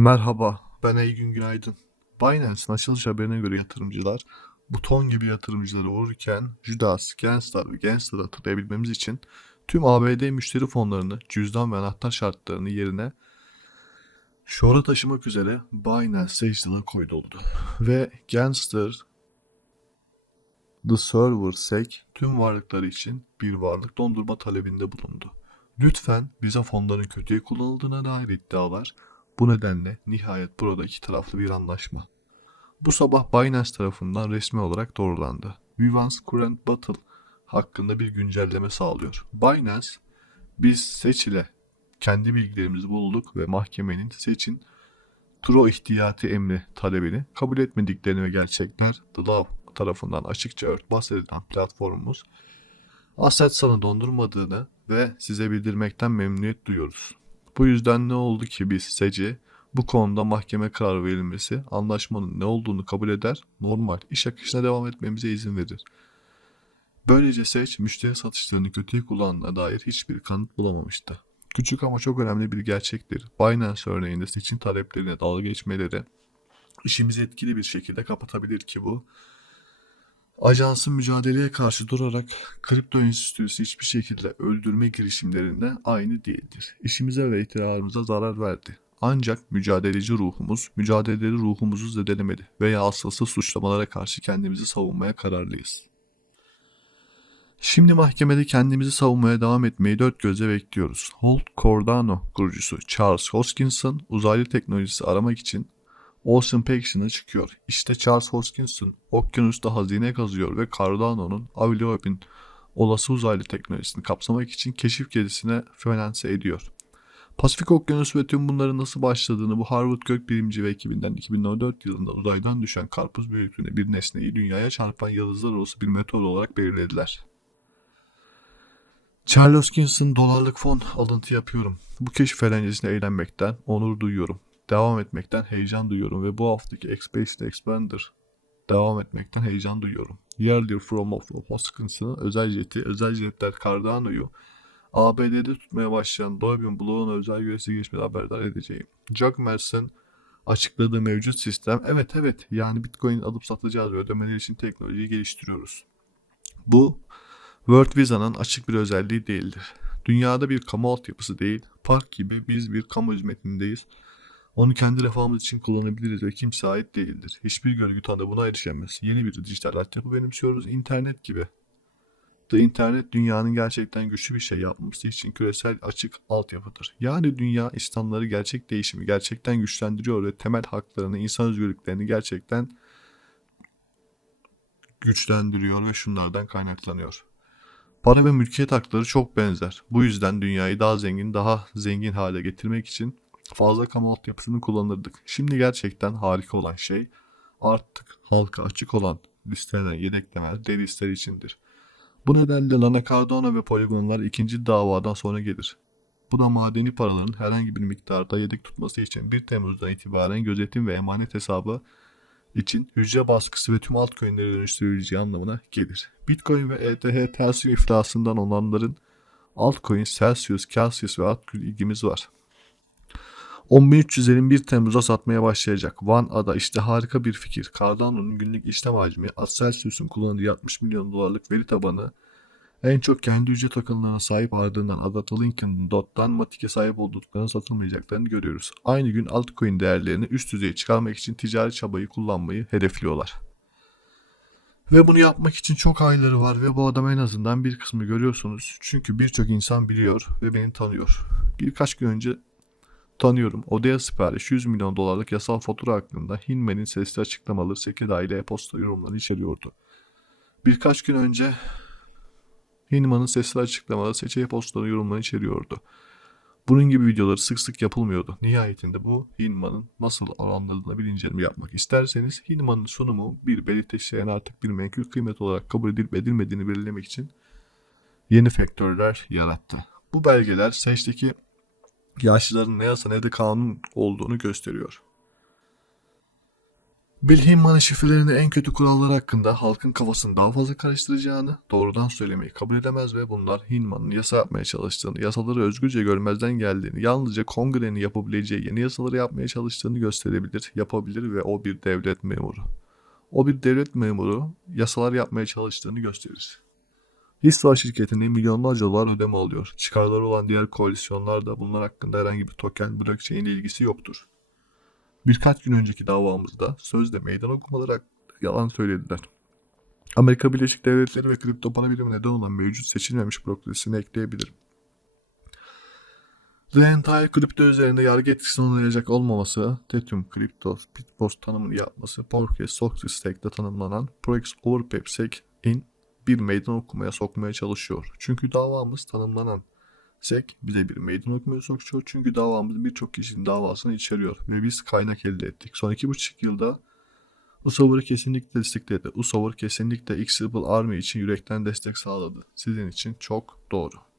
Merhaba, ben Eygün Günaydın. Binance'ın açılış haberine göre yatırımcılar buton gibi yatırımcıları vururken Judas, Genstar ve Genstar'ı hatırlayabilmemiz için tüm ABD müşteri fonlarını cüzdan ve anahtar şartlarını yerine Shore'a taşımak üzere Binance secdına koyduldu. Ve Genstar, The Server SEC tüm varlıkları için bir varlık dondurma talebinde bulundu. Lütfen bize fonların kötüye kullanıldığına dair iddialar bu nedenle nihayet burada iki taraflı bir anlaşma. Bu sabah Binance tarafından resmi olarak doğrulandı. Vivance Current Battle hakkında bir güncelleme sağlıyor. Binance, biz seç ile kendi bilgilerimizi bulduk ve mahkemenin seçin Tro ihtiyati emri talebini kabul etmediklerini ve gerçekler The Law tarafından açıkça örtbas edilen platformumuz Assets'ını dondurmadığını ve size bildirmekten memnuniyet duyuyoruz. Bu yüzden ne oldu ki biz SEC'i bu konuda mahkeme kararı verilmesi anlaşmanın ne olduğunu kabul eder, normal iş akışına devam etmemize izin verir. Böylece SEC müşteri satışlarını kötüye kullandığına dair hiçbir kanıt bulamamıştı. Küçük ama çok önemli bir gerçektir. Binance örneğinde seçim taleplerine dalga geçmeleri işimizi etkili bir şekilde kapatabilir ki bu Ajansın mücadeleye karşı durarak kripto enstitüsü hiçbir şekilde öldürme girişimlerinde aynı değildir. İşimize ve itibarımıza zarar verdi. Ancak mücadeleci ruhumuz, mücadeleli ruhumuzu zedelemedi veya asılsız suçlamalara karşı kendimizi savunmaya kararlıyız. Şimdi mahkemede kendimizi savunmaya devam etmeyi dört gözle bekliyoruz. Holt Cordano kurucusu Charles Hoskinson uzaylı teknolojisi aramak için Ocean Paction'a çıkıyor. İşte Charles Hoskinson okyanusta hazine kazıyor ve Cardano'nun Aviloop'in olası uzaylı teknolojisini kapsamak için keşif gezisine finanse ediyor. Pasifik Okyanusu ve tüm bunların nasıl başladığını bu Harvard Gökbilimci ve ekibinden 2014 yılında uzaydan düşen karpuz büyüklüğünde bir nesneyi dünyaya çarpan yıldızlar arası bir meteor olarak belirlediler. Charles Hoskinson dolarlık fon alıntı yapıyorum. Bu keşif eğlencesine eğlenmekten onur duyuyorum devam etmekten heyecan duyuyorum ve bu haftaki Expedition Expander devam etmekten heyecan duyuyorum. Yearly From of Hoskinson'ın özel jeti, özel jetler Cardano'yu ABD'de tutmaya başlayan Dobion Bloğ'un özel görevlisi geçmeden haberdar edeceğim. Jack Mers'in açıkladığı mevcut sistem, evet evet yani Bitcoin alıp satacağız ve ödemeler için teknolojiyi geliştiriyoruz. Bu World Visa'nın açık bir özelliği değildir. Dünyada bir kamu altyapısı değil, park gibi biz bir kamu hizmetindeyiz onu kendi refahımız için kullanabiliriz ve kimse ait değildir. Hiçbir gölge tanrı buna erişemez. Yeni bir dijital altyapı benimsiyoruz internet gibi. The internet dünyanın gerçekten güçlü bir şey yapması için küresel açık altyapıdır. Yani dünya insanları gerçek değişimi gerçekten güçlendiriyor ve temel haklarını, insan özgürlüklerini gerçekten güçlendiriyor ve şunlardan kaynaklanıyor. Para ve mülkiyet hakları çok benzer. Bu yüzden dünyayı daha zengin, daha zengin hale getirmek için fazla kamu altyapısını kullanırdık. Şimdi gerçekten harika olan şey artık halka açık olan listelenen yedeklemeler de listeler içindir. Bu nedenle Lana Cardano ve poligonlar ikinci davadan sonra gelir. Bu da madeni paraların herhangi bir miktarda yedek tutması için 1 Temmuz'dan itibaren gözetim ve emanet hesabı için hücre baskısı ve tüm altcoin'lere dönüştürüleceği anlamına gelir. Bitcoin ve ETH ters iflasından olanların altcoin, Celsius, Celsius ve altcoin ilgimiz var. 10351 Temmuz'a satmaya başlayacak. Van Ada işte harika bir fikir. Cardano'nun günlük işlem hacmi, Celsius'un kullandığı 60 milyon dolarlık veri tabanı, en çok kendi ücret akıllarına sahip ardından Ada Lincoln Dot'tan Matik'e sahip olduklarını satılmayacaklarını görüyoruz. Aynı gün altcoin değerlerini üst düzeye çıkarmak için ticari çabayı kullanmayı hedefliyorlar. Ve bunu yapmak için çok ayları var ve bu adam en azından bir kısmı görüyorsunuz. Çünkü birçok insan biliyor ve beni tanıyor. Birkaç gün önce Tanıyorum. Odaya sipariş 100 milyon dolarlık yasal fatura hakkında Hinman'in sesli açıklamaları 8 aile e-posta yorumları içeriyordu. Birkaç gün önce Hinman'ın sesli açıklamaları seçe e-postaları yorumları içeriyordu. Bunun gibi videoları sık sık yapılmıyordu. Nihayetinde bu Hinman'ın nasıl oranlarına bir inceleme yapmak isterseniz Hinman'ın sunumu bir belirteçleyen artık bir menkul kıymet olarak kabul edilip edilmediğini belirlemek için yeni faktörler yarattı. Bu belgeler seçteki yaşlıların ne yasa ne de kanun olduğunu gösteriyor. Bill Hinman'ın şifrelerinin en kötü kuralları hakkında halkın kafasını daha fazla karıştıracağını doğrudan söylemeyi kabul edemez ve bunlar Hinman'ın yasa yapmaya çalıştığını, yasaları özgürce görmezden geldiğini, yalnızca kongrenin yapabileceği yeni yasaları yapmaya çalıştığını gösterebilir, yapabilir ve o bir devlet memuru. O bir devlet memuru yasalar yapmaya çalıştığını gösterir. Hisva şirketine milyonlarca dolar ödeme alıyor. Çıkarları olan diğer koalisyonlar da bunlar hakkında herhangi bir token blockchain ilgisi yoktur. Birkaç gün önceki davamızda sözde meydan okumaları yalan söylediler. Amerika Birleşik Devletleri ve kripto para birimi neden olan mevcut seçilmemiş bürokrasisini ekleyebilirim. The Entire kripto üzerinde yargı etkisini onaylayacak olmaması, Ethereum, kripto, Bitpost tanımını yapması, Podcast, Soxy Stake'de tanımlanan Prox Overpepsec in bir meydan okumaya sokmaya çalışıyor. Çünkü davamız tanımlanan SEC bize bir meydan okumaya sokuyor. Çünkü davamız birçok kişinin davasını içeriyor ve biz kaynak elde ettik. Son iki buçuk yılda Usover'ı kesinlikle destekledi. Usover kesinlikle X-Rebel Army için yürekten destek sağladı. Sizin için çok doğru.